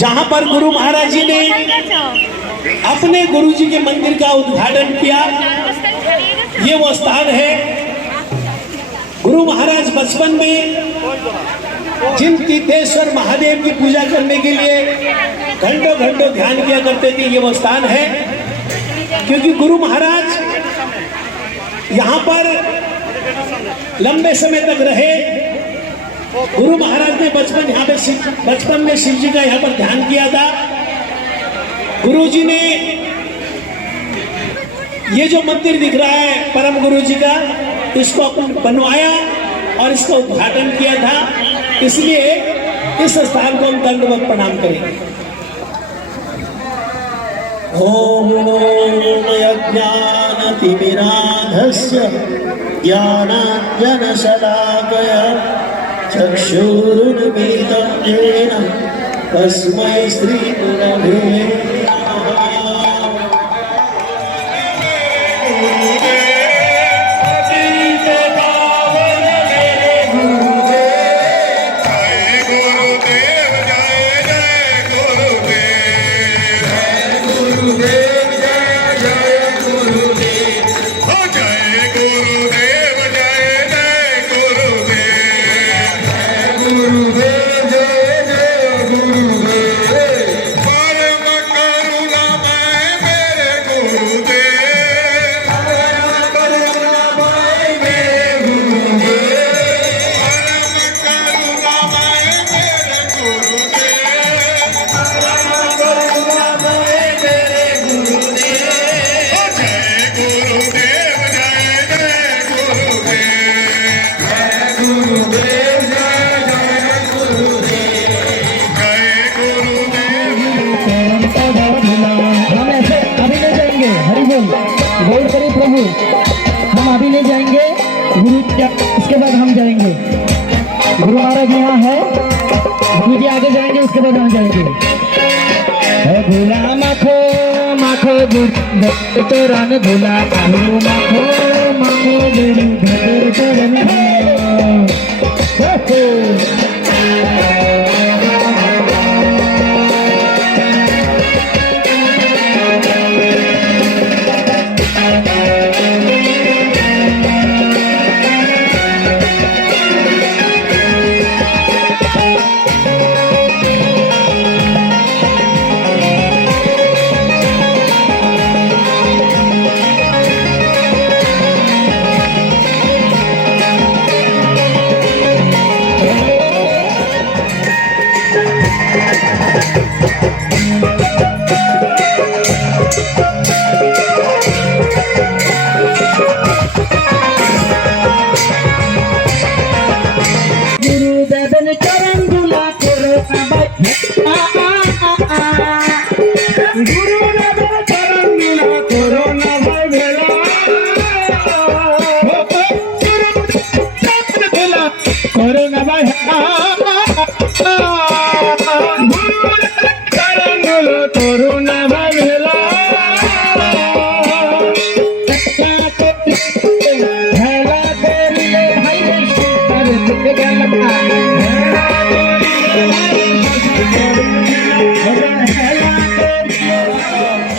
जहां पर गुरु महाराज जी ने अपने गुरु जी के मंदिर का उद्घाटन किया। ये वो स्थान है। गुरु महाराज बचपन में जिन तीर्थेश्वर महादेव की पूजा करने के लिए घंटों घंटों ध्यान किया करते थे, ये वो स्थान है। क्योंकि गुरु महाराज यहाँ पर लंबे समय तक रहे। गुरु महाराज ने बचपन में शिव जी का यहाँ पर ध्यान किया था। गुरु जी ने ये जो मंदिर दिख रहा है परम गुरु जी का, इसको बनवाया और इसका उद्घाटन किया था। इसलिए इस स्थान को हम दंडवत प्रणाम करेंगे। ओम अज्ञानतिमिरान्धस्य ज्ञानाञ्जनशलाकया चक्षुरुन्मीलितं येन तस्मै श्रीगुरवे प्रभु। हम अभी नहीं जाएंगे, उसके बाद हम जाएंगे। गुरु महाराज यहाँ है, गुरु जी आगे जाएंगे, उसके बाद हम जाएंगे। भूला माखो माखो तो रान भूला माखो माखो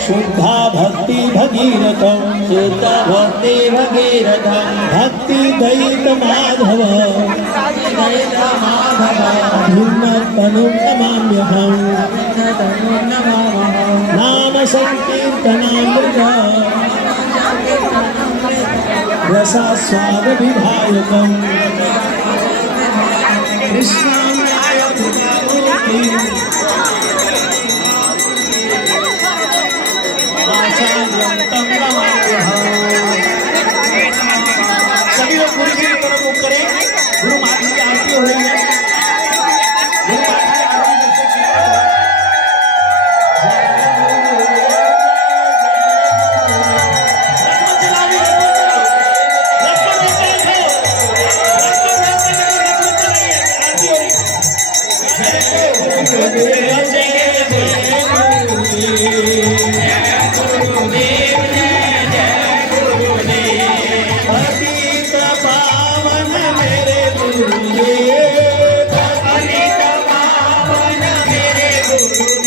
शुद्धा भक्ति भगीरथं शुद्धा भक्ति भगीरथं भक्ति दयित माधव भिन्न तनु नमाम्यहं नाम संकीर्तनामृत रसास्वाद विधायकं कृष्णाय सभी लोग गुरु जी की तरफ मुख करें। गुरु महाराज की आरती हो रही है। Thank you.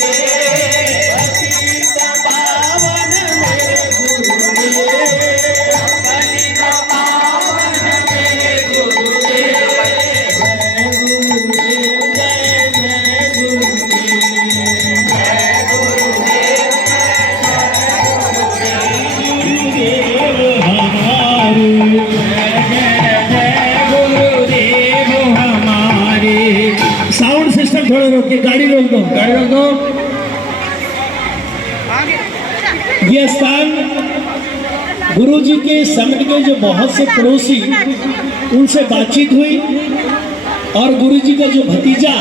साउंड सिस्टम थोड़ा रोकिए, गाड़ी रोक दो, गाड़ी रोक दो। ये स्थान गुरु जी के समिट के जो बहुत से पड़ोसी, उनसे बातचीत हुई और गुरु जी का जो भतीजा